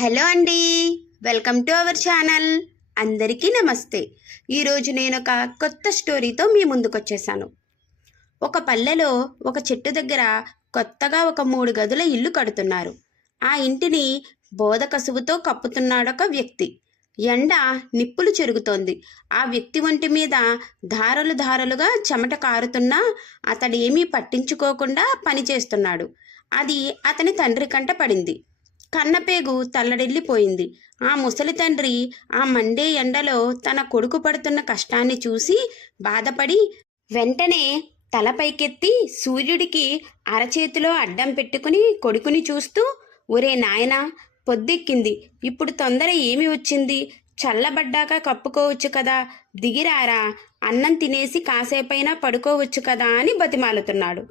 Hello అండి, welcome to our channel. అందరికీ నమస్తే. ఈరోజు నేను ఒక కొత్త స్టోరీతో మీ ముందుకు వచ్చేసాను. ఒక పల్లెలో ఒక చెట్టు దగ్గర కొత్తగా ఒక 3 గదుల ఇల్లు కడుతున్నారు. ఆ ఇంటిని బోద కసువుతో కప్పుతున్నాడొక వ్యక్తి. ఎండ నిప్పులు చెరుగుతోంది. ఆ వ్యక్తి ఒంటి మీద ధారలు ధారలుగా చెమట కారుతున్నా అతడు ఏమీ పట్టించుకోకుండా పనిచేస్తున్నాడు. అది అతని తండ్రి కంట పడింది. కన్నపేగు తల్లడిల్లిపోయింది. ఆ ముసలి తండ్రి ఆ మండే ఎండలో తన కొడుకు పడుతున్న కష్టాన్ని చూసి బాధపడి వెంటనే తల పైకెత్తి సూర్యుడికి అరచేతిలో అడ్డం పెట్టుకుని కొడుకుని చూస్తూ, ఒరే నాయనా, పొద్దెక్కింది, ఇప్పుడు తొందర ఏమి వచ్చింది? చల్లబడ్డాక కప్పుకోవచ్చు కదా, దిగిరారా, అన్నం తినేసి కాసేపైనా పడుకోవచ్చు కదా అని బతిమాలుతున్నాడు.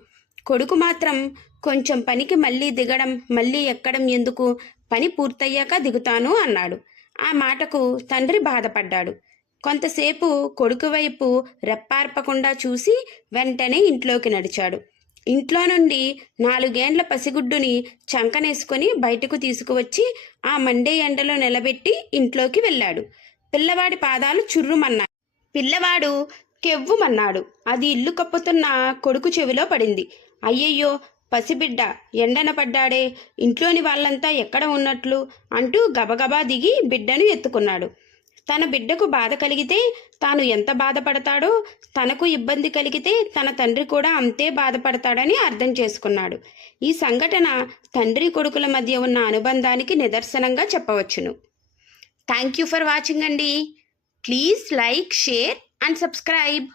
కొడుకు మాత్రం కొంచెం పనికి మళ్ళీ దిగడం మళ్ళీ ఎక్కడం ఎందుకు, పని పూర్తయ్యాక దిగుతాను అన్నాడు. ఆ మాటకు తండ్రి బాధపడ్డాడు. కొంతసేపు కొడుకు వైపు రెప్పార్పకుండా చూసి వెంటనే ఇంట్లోకి నడిచాడు. ఇంట్లో నుండి 4 ఏండ్ల పసిగుడ్డుని చంకనేసుకొని బయటకు తీసుకువచ్చి ఆ మండే ఎండలో నిలబెట్టి ఇంట్లోకి వెళ్ళాడు. పిల్లవాడి పాదాలు చుర్రుమన్నాయి. పిల్లవాడు కెవ్వుమన్నాడు. అది ఇల్లు కప్పుతున్న కొడుకు చెవిలో పడింది. అయ్యయ్యో, పసిబిడ్డ ఎండన పడ్డాడే, ఇంట్లోని వాళ్ళంతా ఎక్కడ ఉన్నట్లు అంటూ గబగబా దిగి బిడ్డను ఎత్తుకున్నాడు. తన బిడ్డకు బాధ కలిగితే తాను ఎంత బాధపడతాడో, తనకు ఇబ్బంది కలిగితే తన తండ్రి కూడా అంతే బాధపడతాడని అర్థం చేసుకున్నాడు. ఈ సంఘటన తండ్రి కొడుకుల మధ్య ఉన్న అనుబంధానికి నిదర్శనంగా చెప్పవచ్చును. థ్యాంక్ యూ ఫర్ వాచింగ్ అండి. Please like, share and subscribe.